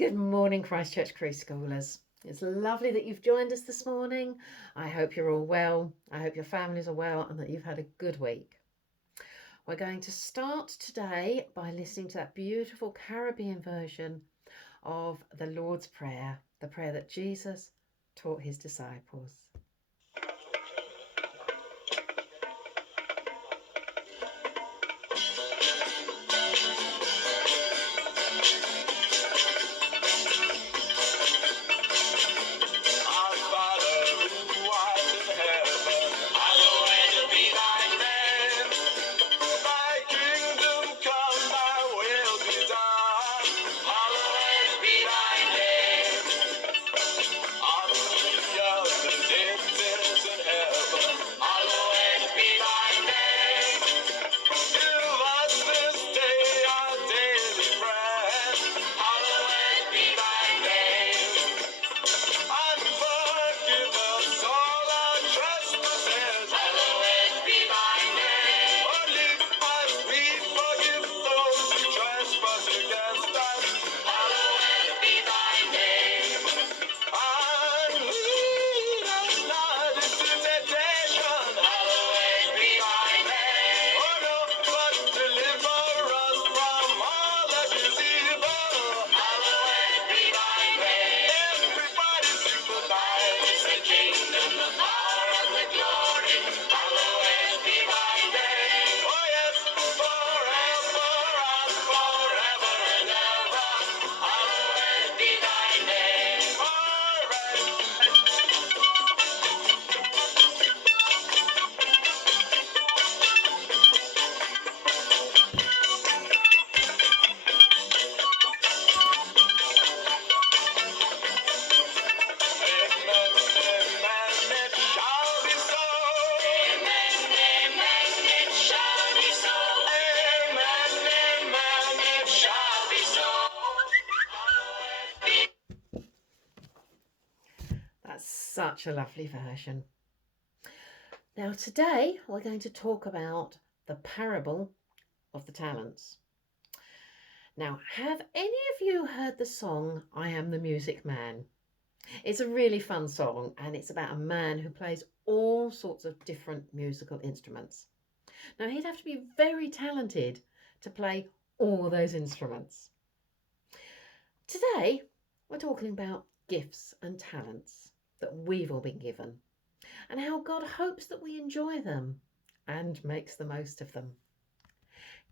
Good morning, Christchurch Preschoolers. It's lovely that you've joined us this morning. I hope you're all well. I hope your families are well and that you've had a good week. We're going to start today by listening to that beautiful Caribbean version of the Lord's Prayer, the prayer that Jesus taught his disciples. That's such a lovely version. Now, today we're going to talk about the parable of the talents. Now, have any of you heard the song I Am the Music Man? It's a really fun song and it's about a man who plays all sorts of different musical instruments. Now, he'd have to be very talented to play all those instruments. Today, we're talking about gifts and talents that we've all been given and how God hopes that we enjoy them and makes the most of them.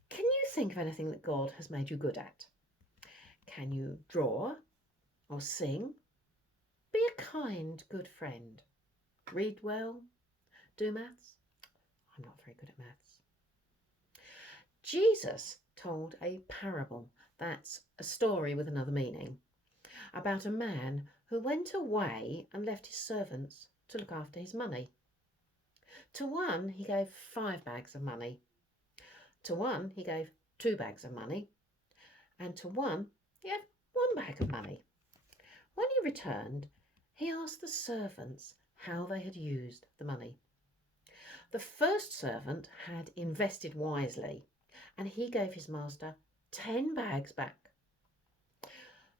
Can you think of anything that God has made you good at? Can you draw or sing? Be a kind, good friend. Read well? Do maths? I'm not very good at maths. Jesus told a parable, that's a story with another meaning, about a man who went away and left his servants to look after his money. To one, he gave 5 bags of money. To one, he gave 2 bags of money. And to one, he gave 1 bag of money. When he returned, he asked the servants how they had used the money. The first servant had invested wisely, and he gave his master 10 bags back.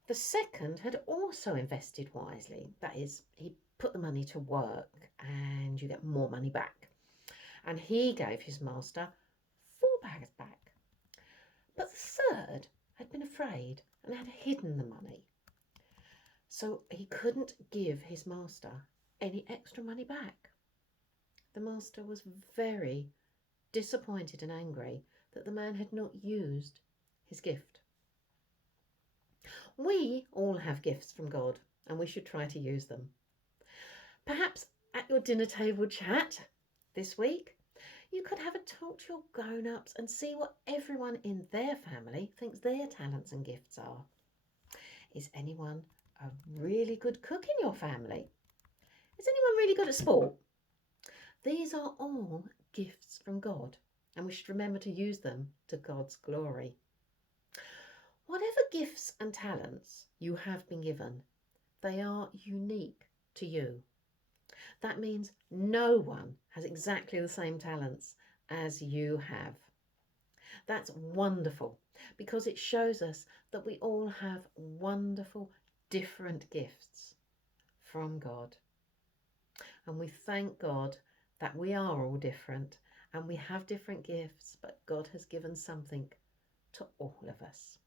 The second had also invested wisely, that is, he put the money to work and you get more money back. And he gave his master 4 bags back. But the third had been afraid and had hidden the money. So he couldn't give his master any extra money back. The master was very disappointed and angry that the man had not used his gift. We all have gifts from God and we should try to use them. Perhaps at your dinner table chat this week, you could have a talk to your grown-ups and see what everyone in their family thinks their talents and gifts are. Is anyone a really good cook in your family? Is anyone really good at sport? These are all gifts from God, and we should remember to use them to God's glory. Whatever gifts and talents you have been given, they are unique to you. That means no one has exactly the same talents as you have. That's wonderful because it shows us that we all have wonderful, different gifts from God. And we thank God that we are all different and we have different gifts, but God has given something to all of us.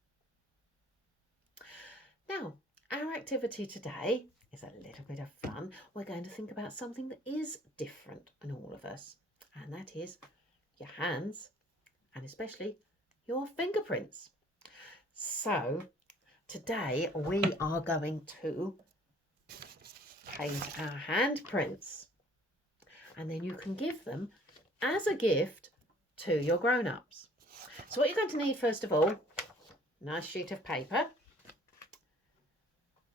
Now, our activity today is a little bit of fun. We're going to think about something that is different in all of us, and that is your hands and especially your fingerprints. So today we are going to paint our handprints, and then you can give them as a gift to your grown-ups. So what you're going to need first of all, nice sheet of paper,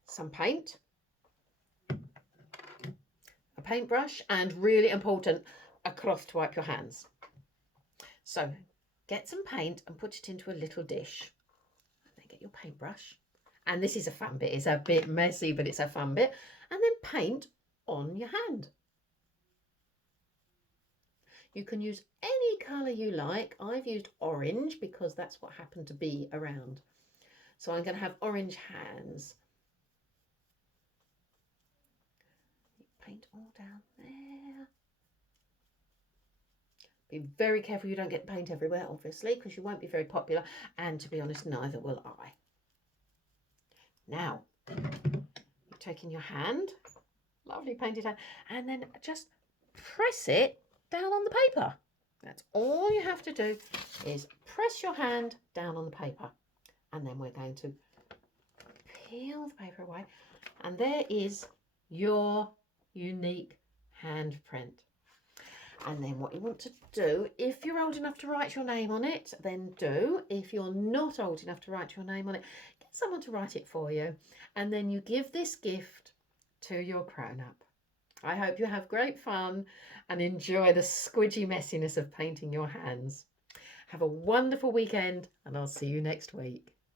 some paint, a paintbrush, and really important, a cloth to wipe your hands. So get some paint and put it into a little dish. Then get your paintbrush. And this is a fun bit. It's a bit messy, but it's a fun bit. And then paint on your hand. You can use any colour you like. I've used orange because that's what happened to be around. So I'm going to have orange hands. Paint all down there. Be very careful you don't get paint everywhere, obviously, because you won't be very popular. And to be honest, neither will I. Now, you're taking your hand, lovely painted hand, and then just press it down on the paper. That's all you have to do is press your hand down on the paper. And then we're going to peel the paper away. And there is your unique handprint. And then what you want to do, if you're old enough to write your name on it, then do. If you're not old enough to write your name on it, get someone to write it for you. And then you give this gift to your grown-up. I hope you have great fun and enjoy the squidgy messiness of painting your hands. Have a wonderful weekend, and I'll see you next week.